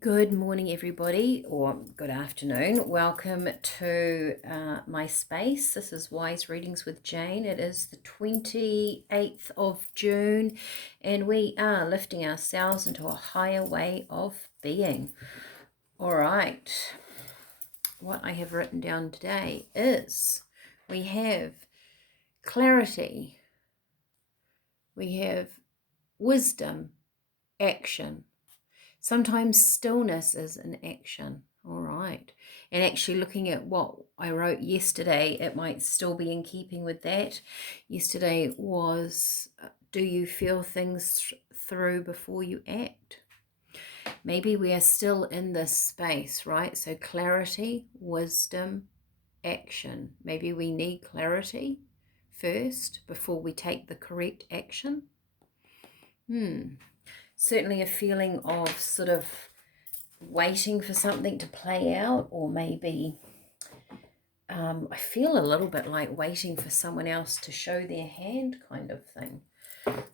Good morning, everybody, or good afternoon. Welcome to my space. This is Wise Readings with Jane. It is the 28th of June, and we are lifting ourselves into a higher way of being. All right, what I have written down today is we have clarity, we have wisdom, action. Sometimes stillness is an action. All right. And actually looking at what I wrote yesterday, it might still be in keeping with that. Yesterday was, do you feel things through before you act? Maybe we are still in this space, right? So clarity, wisdom, action. Maybe we need clarity first before we take the correct action. Certainly a feeling of sort of waiting for something to play out, or maybe I feel a little bit like waiting for someone else to show their hand kind of thing.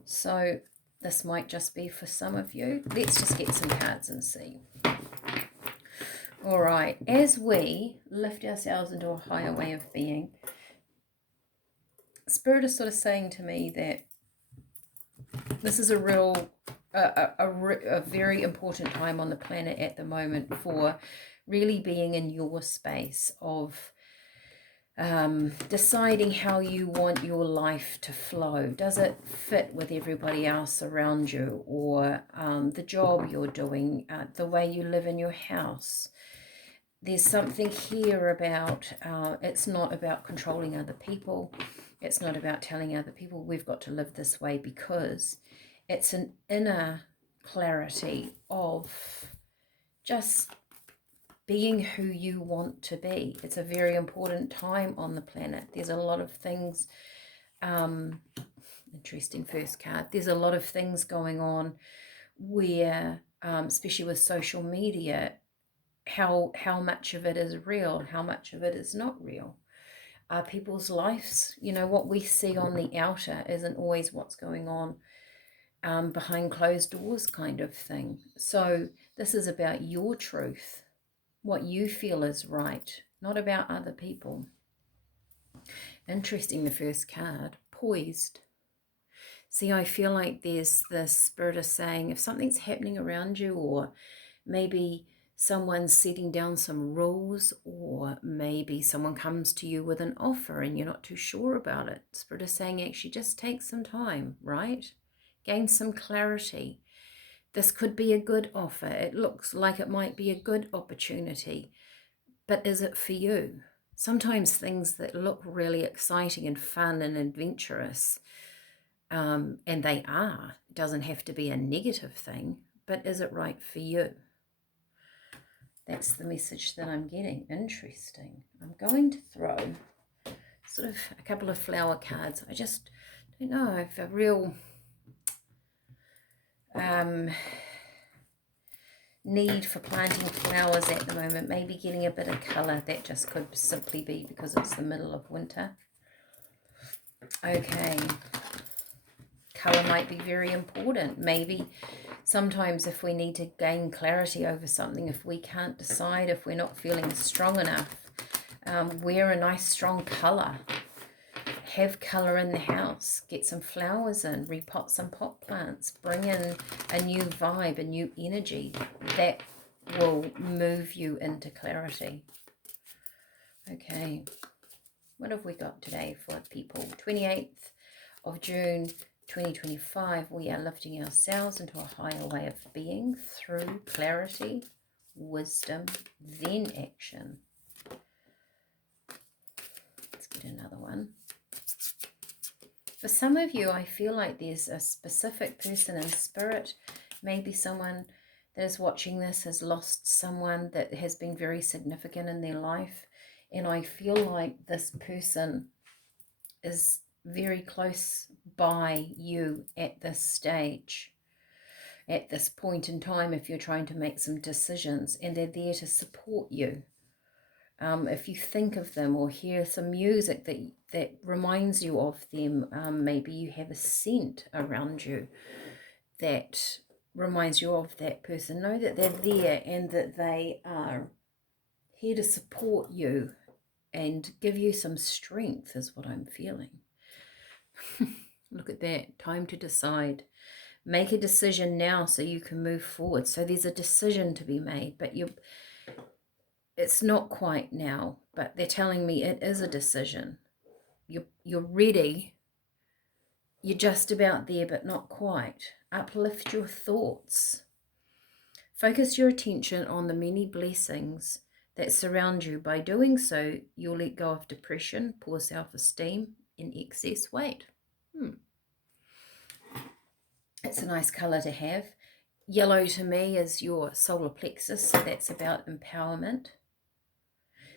So this might just be for some of you. Let's just get some cards and see. All right, as we lift ourselves into a higher way of being, Spirit is sort of saying to me that this is a very important time on the planet at the moment for really being in your space of deciding how you want your life to flow. Does it fit with everybody else around you, or the job you're doing, the way you live in your house? There's something here about, it's not about controlling other people. It's not about telling other people we've got to live this way, because it's an inner clarity of just being who you want to be. It's a very important time on the planet. There's a lot of things, interesting first card. There's a lot of things going on where, especially with social media, how much of it is real, how much of it is not real. People's lives, what we see on the outer isn't always what's going on behind closed doors kind of thing. So this is about your truth, what you feel is right, not about other people. Interesting, the first card, poised. See, I feel like there's this spirit of saying, if something's happening around you, or maybe someone's setting down some rules, or maybe someone comes to you with an offer and you're not too sure about it, spirit is saying, actually just take some time, right? Gain some clarity. This could be a good offer. It looks like it might be a good opportunity, but is it for you? Sometimes things that look really exciting and fun and adventurous, and they are, it doesn't have to be a negative thing, but is it right for you? That's the message that I'm getting. Interesting. I'm going to throw sort of a couple of flower cards. I just don't know, I have a real need for planting flowers at the moment, maybe getting a bit of colour. That just could simply be because it's the middle of winter. Okay, colour might be very important. Maybe sometimes if we need to gain clarity over something, if we can't decide, if we're not feeling strong enough, wear a nice strong colour. Have colour in the house, get some flowers in, repot some pot plants, bring in a new vibe, a new energy that will move you into clarity. Okay, what have we got today for people? 28th of June 2025, we are lifting ourselves into a higher way of being through clarity, wisdom, then action. Let's get another one. For some of you, I feel like there's a specific person in spirit. Maybe someone that is watching this has lost someone that has been very significant in their life. And I feel like this person is very close by you at this stage, at this point in time, if you're trying to make some decisions, and they're there to support you. If you think of them or hear some music that reminds you of them, maybe you have a scent around you that reminds you of that person. Know that they're there and that they are here to support you and give you some strength is what I'm feeling. Look at that. Time to decide. Make a decision now so you can move forward. So there's a decision to be made, but it's not quite now, but they're telling me it is a decision. You're ready. You're just about there, but not quite. Uplift your thoughts. Focus your attention on the many blessings that surround you. By doing so, you'll let go of depression, poor self-esteem, and excess weight. It's a nice color to have. Yellow to me is your solar plexus, so that's about empowerment.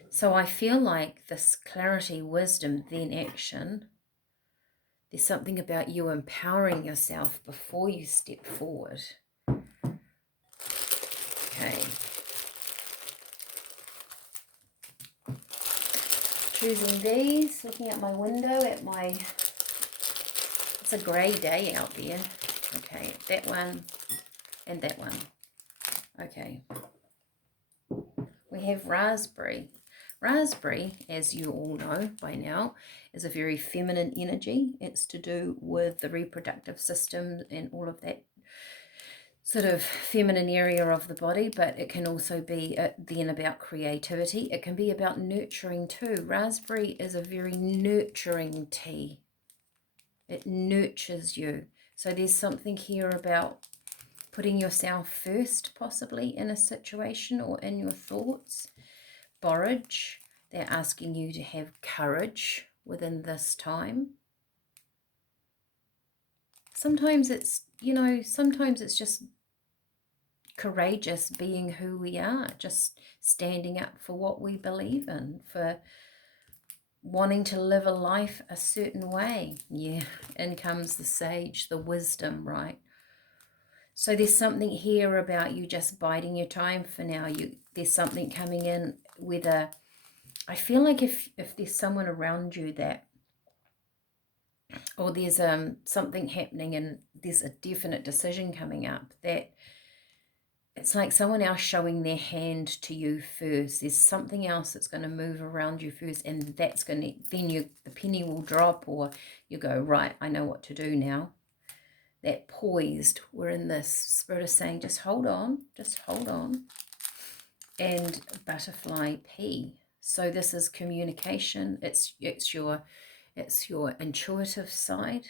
So I feel like this clarity, wisdom, then action. There's something about you empowering yourself before you step forward. Okay. Choosing these, looking at my window it's a grey day out there. Okay, that one and that one. Okay. We have raspberry. Raspberry, as you all know by now, is a very feminine energy. It's to do with the reproductive system and all of that sort of feminine area of the body, but it can also be then about creativity. It can be about nurturing too. Raspberry is a very nurturing tea. It nurtures you. So there's something here about putting yourself first, possibly in a situation or in your thoughts. Borage, they're asking you to have courage within this time. Sometimes it's, sometimes it's just courageous being who we are, just standing up for what we believe in, for wanting to live a life a certain way. Yeah, in comes the sage, the wisdom, right? So there's something here about you just biding your time for now. There's something coming in with I feel like if there's someone around you that, or there's something happening and there's a definite decision coming up, that it's like someone else showing their hand to you first. There's something else that's going to move around you first, and that's going to, then the penny will drop, or you go, right, I know what to do now. That poised, we're in this spirit of saying, just hold on. And butterfly pea. So this is communication. It's your intuitive side.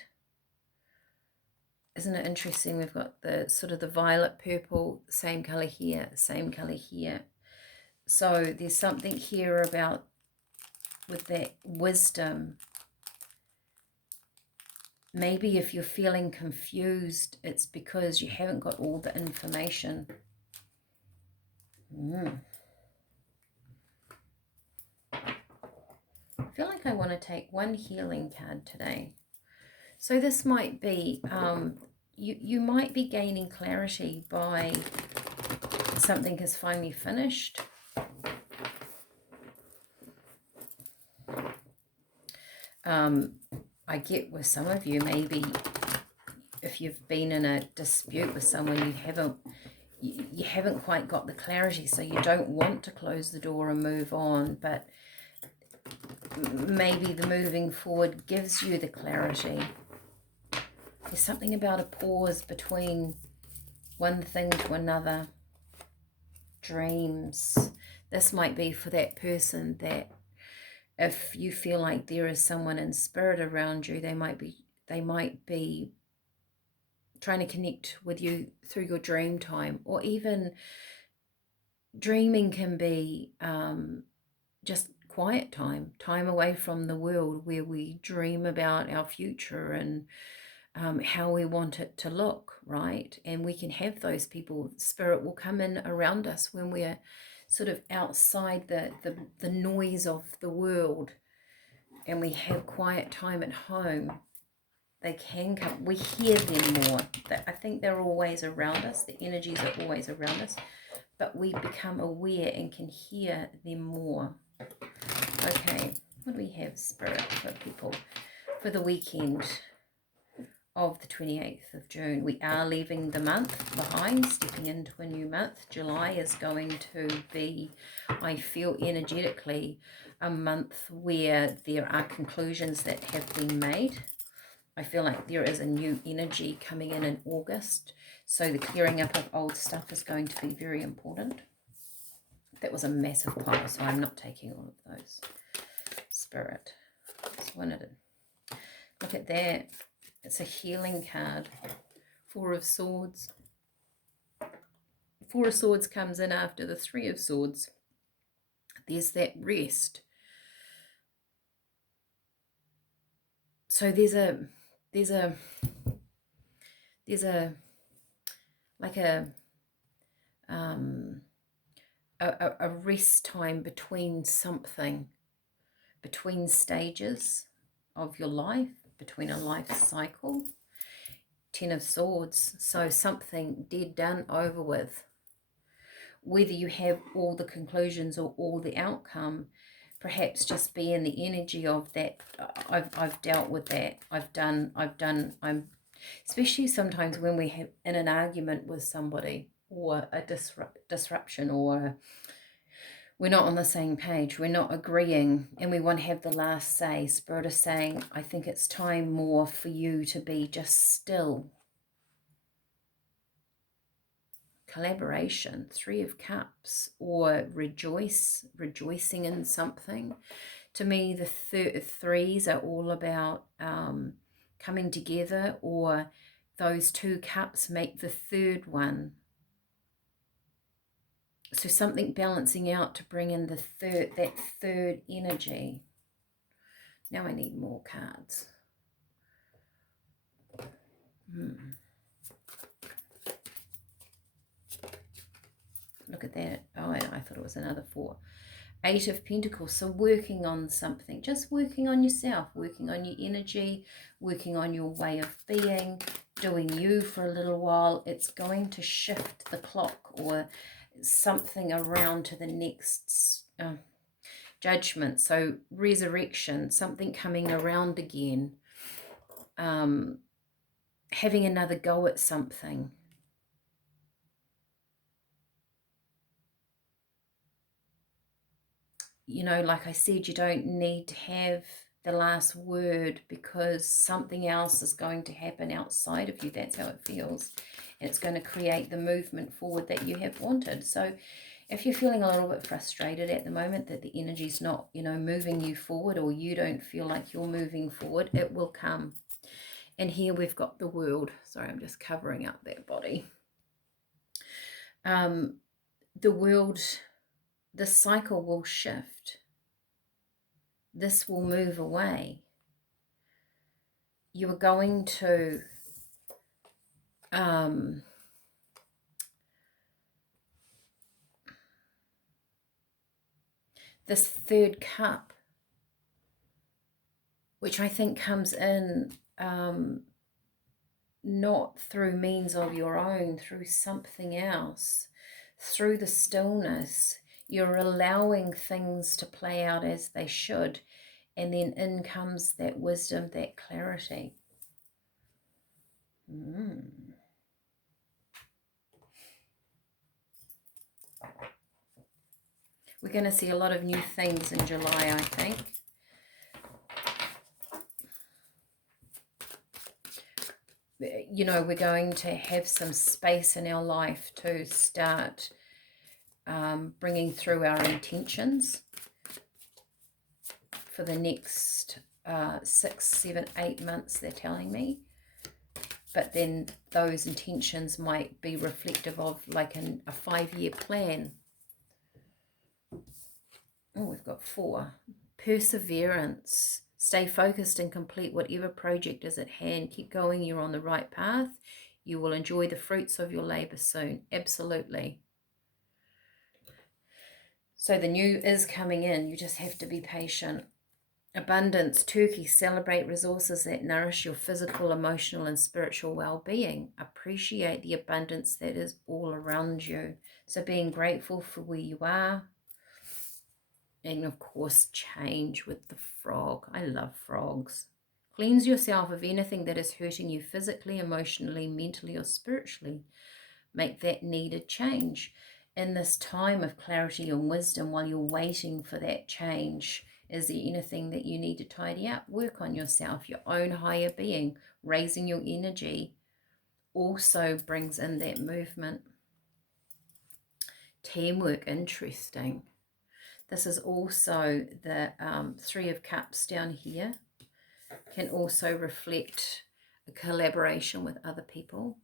Isn't it interesting? We've got the sort of the violet purple, same color here, same color here. So there's something here about with that wisdom. Maybe if you're feeling confused, it's because you haven't got all the information. I feel like I want to take one healing card today. So this might be, you might be gaining clarity by something is finally finished. I get with some of you, maybe if you've been in a dispute with someone, you haven't quite got the clarity, so you don't want to close the door and move on, but maybe the moving forward gives you the clarity. There's something about a pause between one thing to another. Dreams. This might be for that person that if you feel like there is someone in spirit around you, they might be trying to connect with you through your dream time, or even dreaming can be just quiet time away from the world, where we dream about our future and how we want it to look, right? And we can have those people. Spirit will come in around us when we're sort of outside the noise of the world, and we have quiet time at home. They can come. We hear them more. I think they're always around us. The energies are always around us, but we become aware and can hear them more. Okay, what do we have, Spirit, for people for the weekend of the 28th of June. We are leaving the month behind, stepping into a new month. July is going to be, I feel energetically, a month where there are conclusions that have been made. I feel like there is a new energy coming in August. So the clearing up of old stuff is going to be very important. That was a massive pile, so I'm not taking all of those. Spirit. Just wanted to look at that. It's a healing card. Four of Swords. Four of Swords comes in after the Three of Swords. There's that rest. So there's a like a rest time between something, between stages of your life, between a life cycle. Ten of Swords, so something dead, done, over with. Whether you have all the conclusions or all the outcome, perhaps just be in the energy of that. I've dealt with that. I'm especially sometimes when we have in an argument with somebody, or a disruption, or we're not on the same page, we're not agreeing, and we want to have the last say. Spirit is saying, I think it's time more for you to be just still. Collaboration, Three of Cups, or rejoicing in something. To me, the threes are all about coming together, or those two cups make the third one. So something balancing out to bring in the that third energy. Now I need more cards. Look at that. Oh, I thought it was another four. Eight of Pentacles. So working on something, just working on yourself, working on your energy, working on your way of being, doing you for a little while. It's going to shift the clock or something around to the next judgment. So resurrection, something coming around again, having another go at something. You know, like I said, you don't need to have the last word, because something else is going to happen outside of you. That's how it feels. And it's going to create the movement forward that you have wanted. So if you're feeling a little bit frustrated at the moment that the energy's not, you know, moving you forward, or you don't feel like you're moving forward, it will come. And here we've got the World. Sorry, I'm just covering up that body. The World, the cycle will shift. This will move away. You are going to this third cup, which I think comes in not through means of your own, through something else, through the stillness. You're allowing things to play out as they should, and then in comes that wisdom, that clarity. We're going to see a lot of new things in July, I think. You know, we're going to have some space in our life to start bringing through our intentions for the next 6, 7, 8 months, they're telling me. But then those intentions might be reflective of like a 5-year plan. Oh, we've got 4. Perseverance. Stay focused and complete whatever project is at hand. Keep going. You're on the right path. You will enjoy the fruits of your labor soon. Absolutely. So the new is coming in. You just have to be patient. Abundance, Turkey, celebrate resources that nourish your physical, emotional, and spiritual well-being. Appreciate the abundance that is all around you. So being grateful for where you are. And of course, change with the frog. I love frogs. Cleanse yourself of anything that is hurting you physically, emotionally, mentally, or spiritually. Make that needed change. In this time of clarity and wisdom, while you're waiting for that change, is there anything that you need to tidy up? Work on yourself, your own higher being. Raising your energy also brings in that movement. Teamwork, interesting. This is also the Three of Cups down here. Can also reflect a collaboration with other people.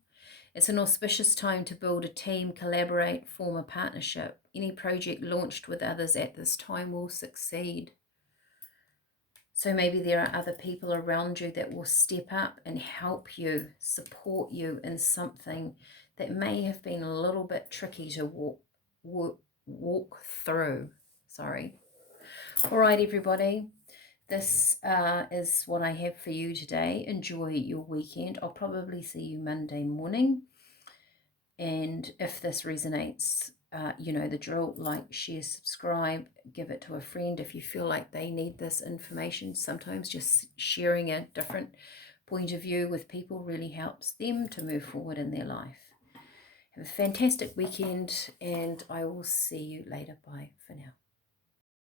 It's an auspicious time to build a team, collaborate, form a partnership. Any project launched with others at this time will succeed. So maybe there are other people around you that will step up and help you, support you in something that may have been a little bit tricky to walk through. Sorry. All right, everybody. This is what I have for you today. Enjoy your weekend. I'll probably see you Monday morning. And if this resonates, you know the drill. Like, share, subscribe, give it to a friend if you feel like they need this information. Sometimes just sharing a different point of view with people really helps them to move forward in their life. Have a fantastic weekend, and I will see you later. Bye for now.